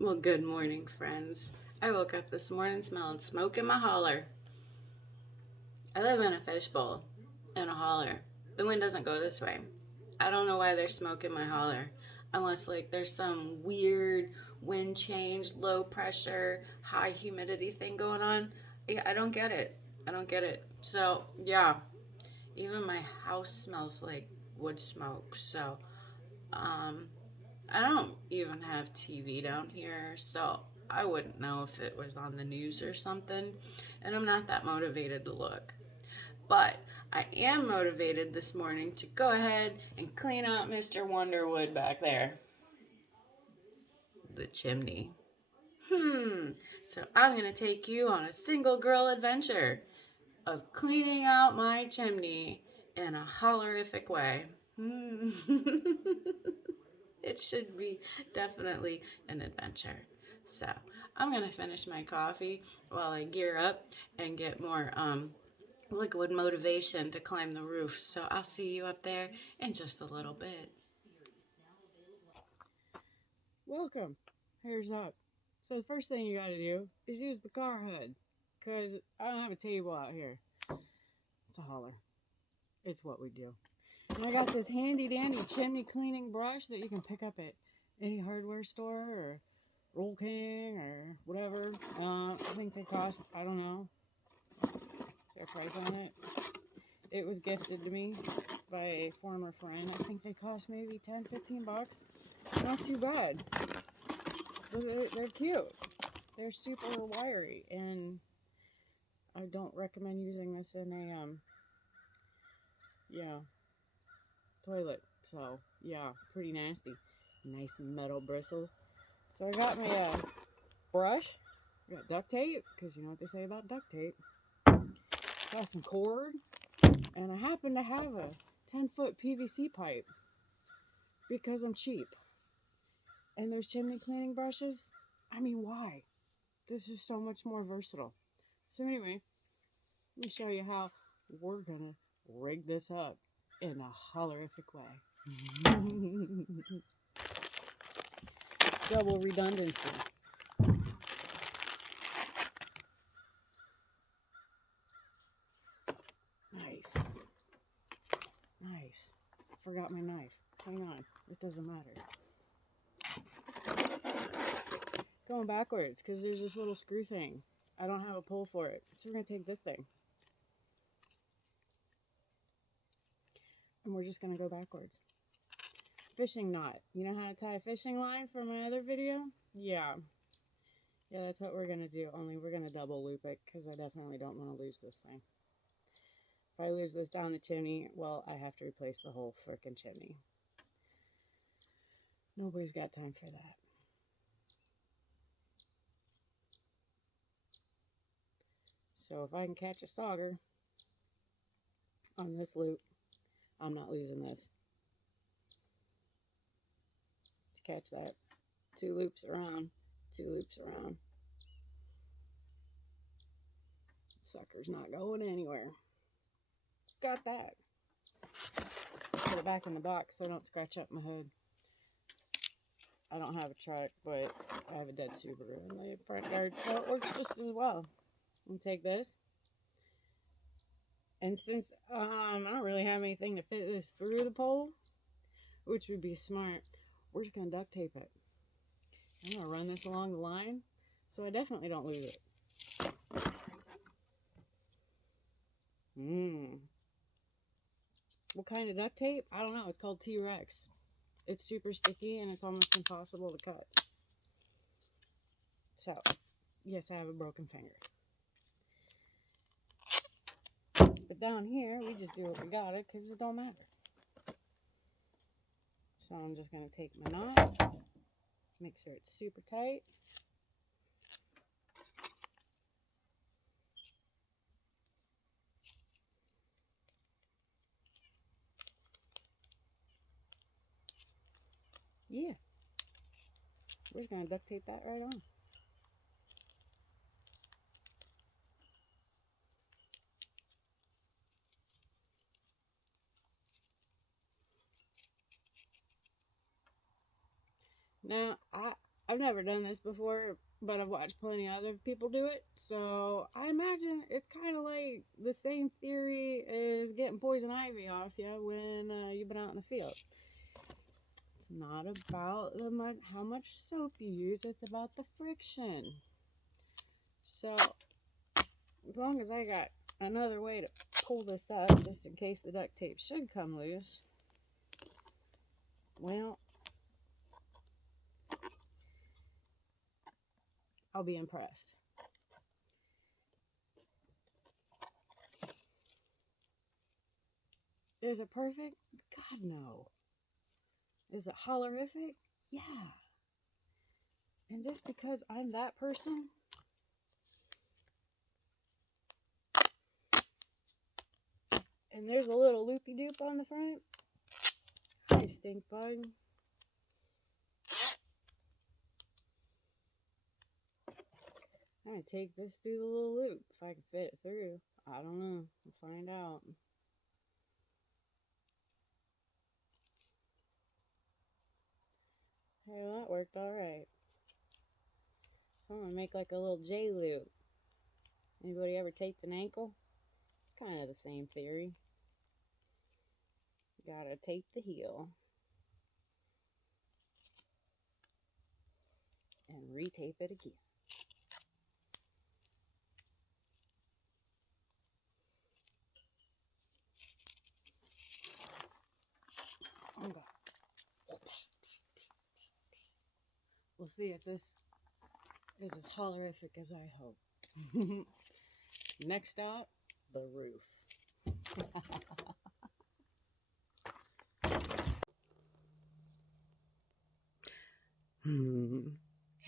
Well, good morning, friends. I woke up this morning smelling smoke in my holler. I live in a fishbowl in a holler. The wind doesn't go this way. I don't know why there's smoke in my holler, unless there's some weird wind change, low pressure, high humidity thing going on. Yeah, I don't get it. I don't get it. So yeah, even my house smells like wood smoke. So um, I don't even have TV down here, so I wouldn't know if it was on the news or something, and I'm not that motivated to look. But I am motivated this morning to go ahead and clean out Mr. Wonderwood back there. The chimney. So I'm going to take you on a single girl adventure of cleaning out my chimney in a hollerific way. It should be definitely an adventure. So I'm gonna finish my coffee while I gear up and get more liquid motivation to climb the roof. So I'll see you up there in just a little bit. Welcome. Here's up. So the first thing you gotta do is use the car hood, because I don't have a table out here. It's a holler. It's what we do. And I got this handy dandy chimney cleaning brush that you can pick up at any hardware store or Roll King or whatever. I think they cost, I don't know, is there a price on it? It was gifted to me by a former friend. I think they cost maybe 10, 15 bucks. Not too bad. But they're cute. They're super wiry, and I don't recommend using this in a, toilet. So, yeah, pretty nasty. Nice metal bristles. So I got my brush. I got duct tape, because you know what they say about duct tape. Got some cord. And I happen to have a 10-foot PVC pipe, because I'm cheap. And there's chimney cleaning brushes. I mean, why? This is so much more versatile. So anyway, let me show you how we're going to rig this up in a hollerific way. Double redundancy. Nice. Nice. Forgot my knife. Hang on. It doesn't matter. Going backwards, because there's this little screw thing. I don't have a pull for it. So we're going to take this thing. And we're just going to go backwards. Fishing knot. You know how to tie a fishing line from my other video? Yeah. Yeah, that's what we're going to do. Only we're going to double loop it, because I definitely don't want to lose this thing. If I lose this down the chimney, well, I have to replace the whole frickin' chimney. Nobody's got time for that. So if I can catch a sauger on this loop, I'm not losing this. Catch that. 2 loops around, 2 loops around. Sucker's not going anywhere. Got that. Put it back in the box so I don't scratch up my hood. I don't have a truck, but I have a dead Subaru in the front yard, so it works just as well. I'm take this. And since I don't really have anything to fit this through the pole, which would be smart, we're just going to duct tape it. I'm going to run this along the line so I definitely don't lose it. What kind of duct tape? I don't know. It's called T-Rex. It's super sticky and it's almost impossible to cut. So, yes, I have a broken finger. But down here, we just do what we got it because it don't matter. So I'm just going to take my knot, make sure it's super tight. Yeah. We're just going to duct tape that right on. Now, I've never done this before, but I've watched plenty of other people do it. So I imagine it's kind of like the same theory as getting poison ivy off you when you've been out in the field. It's not about how much soap you use, it's about the friction. So as long as I got another way to pull this up, just in case the duct tape should come loose, well, I'll be impressed. Is it perfect? God, no. Is it hollerific? Yeah. And just because I'm that person, and there's a little loopy-doop on the front. Hi, stink bug. I'm going to take this through the little loop if I can fit it through. I don't know. We'll find out. Hey, well, that worked alright. So I'm going to make like a little J-loop. Anybody ever taped an ankle? It's kind of the same theory. Gotta tape the heel. And retape it again. Okay. We'll see if this is as hollerific as I hope. Next stop, the roof.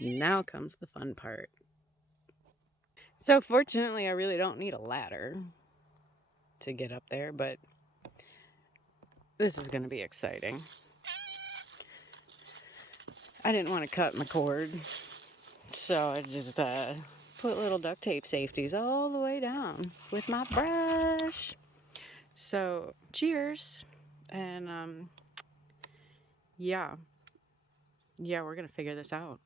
Now comes the fun part. So fortunately, I really don't need a ladder to get up there, but this is going to be exciting. I didn't want to cut my cord, so I just put little duct tape safeties all the way down with my brush. So cheers, and yeah, we're gonna figure this out.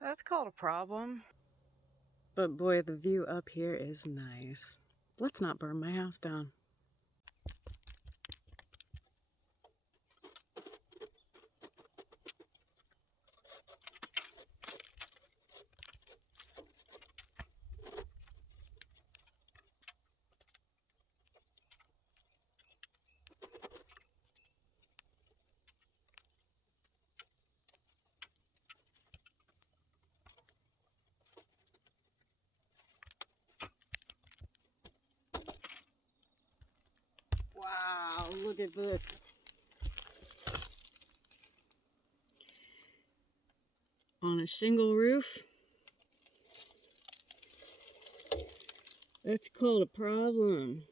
That's called a problem. But boy, the view up here is nice. Let's not burn my house down. Wow, look at this. On a shingle roof. That's called a problem.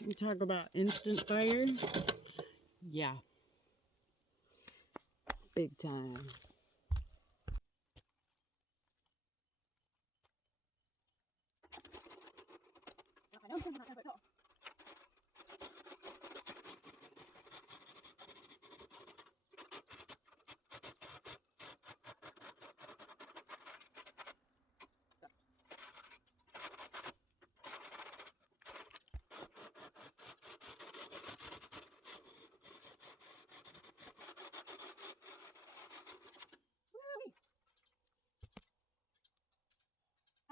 You talk about instant fire. Yeah. Big time.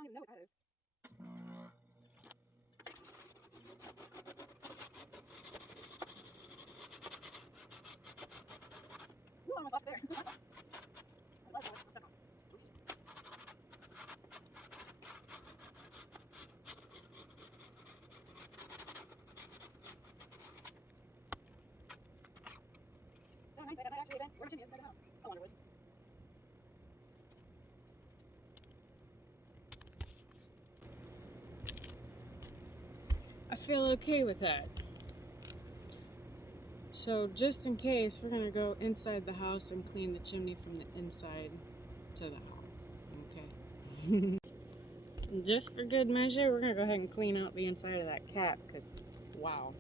I don't even know what that is. Ooh, I almost lost there. I love that. Step on. So nice, that might actually have been where the chimney is. I don't know. I wonder would. feel okay with that. So just in case, we're gonna go inside the house and clean the chimney from the inside to the house. Okay. Just for good measure, we're gonna go ahead and clean out the inside of that cap, because wow.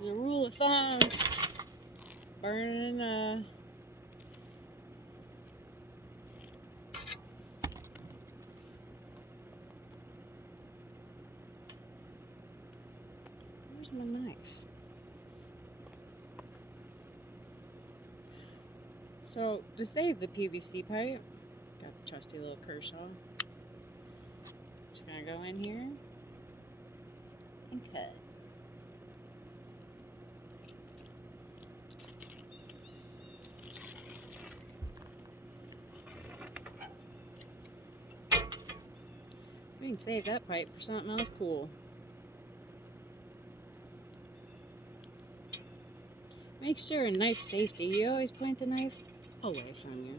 The rule of thumb, burning where's my knife? So to save the PVC pipe, got the trusty little Kershaw. Just gonna go in here and cut. We can save that pipe for something else cool. Make sure in knife safety, you always point the knife away from you.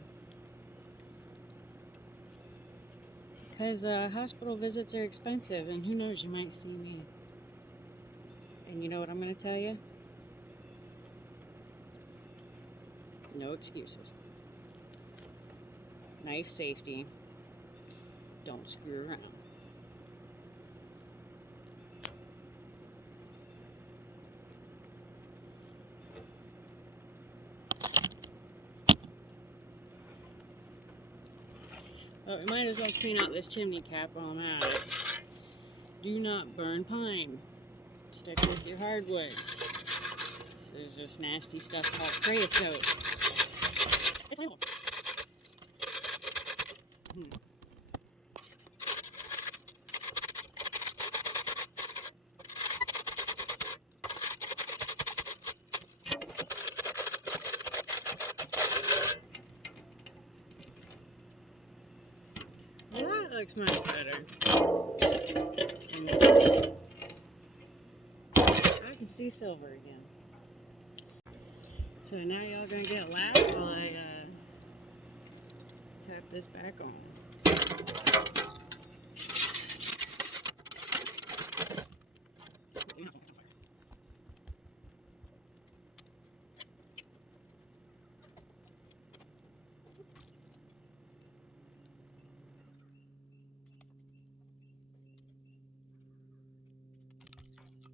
Because hospital visits are expensive, and who knows, you might see me. And you know what I'm going to tell you? No excuses. Knife safety. Don't screw around. Well, we might as well clean out this chimney cap while I'm at it. Do not burn pine. Stick with your hardwoods. This is just nasty stuff called creosote. It's flammable. Well, that looks much better. I can see silver again. So now y'all gonna get a laugh while I tap this back on.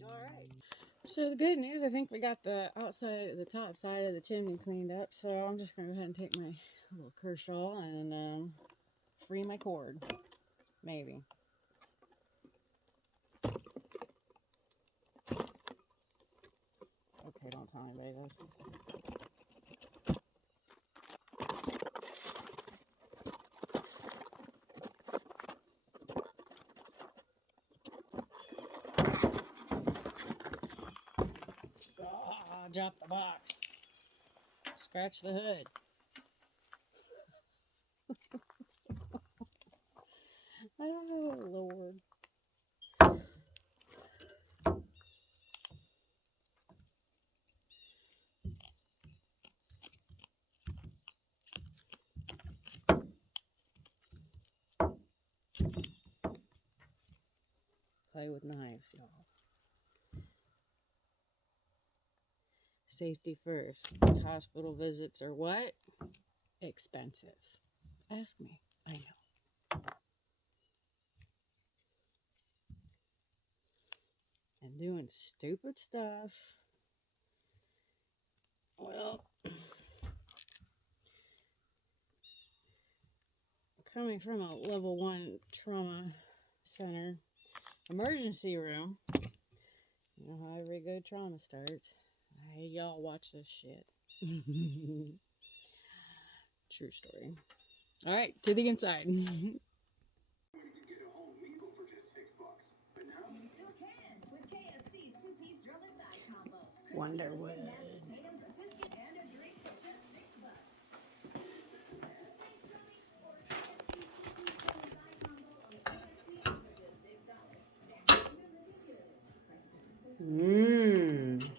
Alright. So the good news, I think we got the outside, the top side of the chimney cleaned up. So I'm just gonna go ahead and take my little Kershaw and free my cord. Maybe. Okay, don't tell anybody this. Oh, drop the box. Scratch the hood. Oh, Lord. Play with knives, y'all. Safety first. These hospital visits are what? Expensive. Ask me. I know. And doing stupid stuff. Well, coming from a level 1 trauma center emergency room, you know how every good trauma starts. Hey, y'all watch this shit. True story. Alright, to the inside. Wonderwood. Mmm.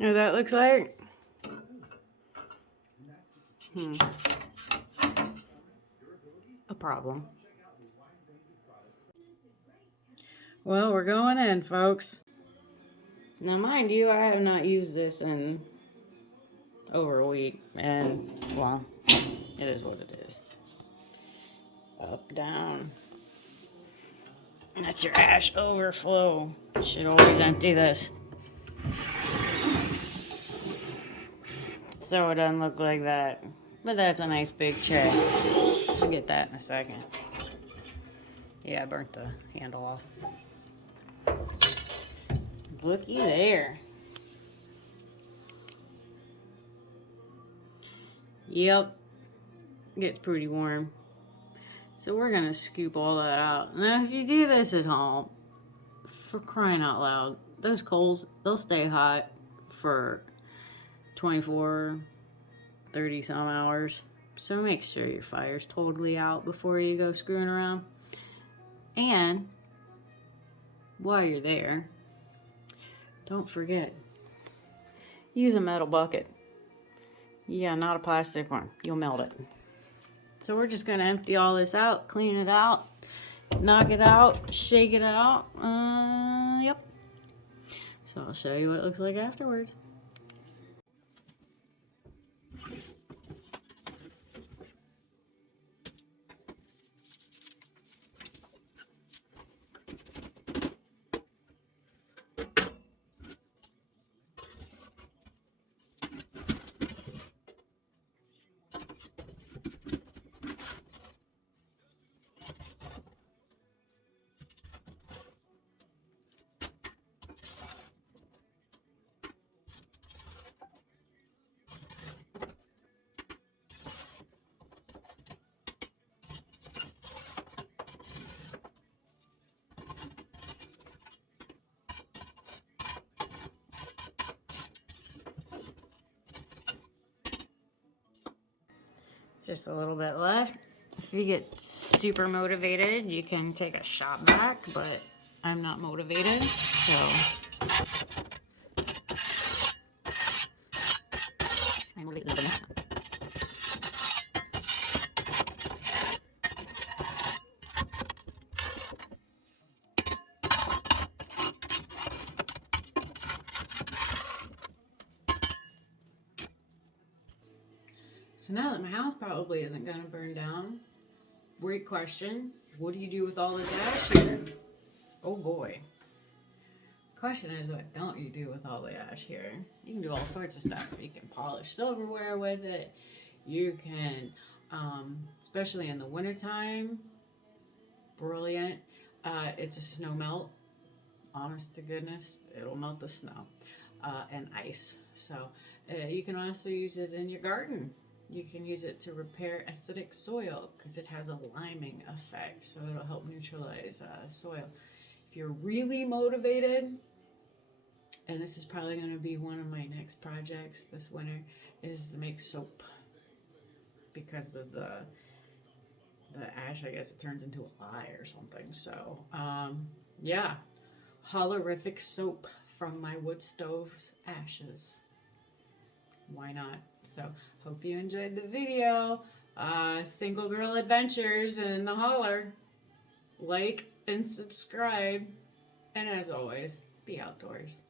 What that looks like? A problem. Well, we're going in, folks. Now, mind you, I have not used this in over a week, and, well, it is what it is. Up, down. That's your ash overflow. Should always empty this. So it doesn't look like that. But that's a nice big tray. We'll get that in a second. Yeah, I burnt the handle off. Looky there. Yep. Gets pretty warm. So we're going to scoop all that out. Now, if you do this at home, for crying out loud, those coals, they'll stay hot for 24, 30 some hours. So make sure your fire's totally out before you go screwing around. And while you're there, don't forget, use a metal bucket. Yeah, not a plastic one. You'll melt it. So we're just going to empty all this out, clean it out, knock it out, shake it out. Yep. So I'll show you what it looks like afterwards. Just a little bit left. If you get super motivated, you can take a shot back, but I'm not motivated, so I'm motivated the next time. So now that my house probably isn't going to burn down, great question. What do you do with all this ash here? Oh boy. Question is, what don't you do with all the ash here? You can do all sorts of stuff. You can polish silverware with it. You can, especially in the wintertime, brilliant. It's a snow melt. Honest to goodness, it'll melt the snow and ice. So you can also use it in your garden. You can use it to repair acidic soil because it has a liming effect. So it'll help neutralize soil. If you're really motivated, and this is probably going to be one of my next projects this winter, is to make soap. Because of the ash, I guess it turns into a lye or something. So, yeah. Hollerific soap from my wood stove's ashes. Why not? So, hope you enjoyed the video. Single Girl Adventures in the Holler. Like and subscribe. And as always, be outdoors.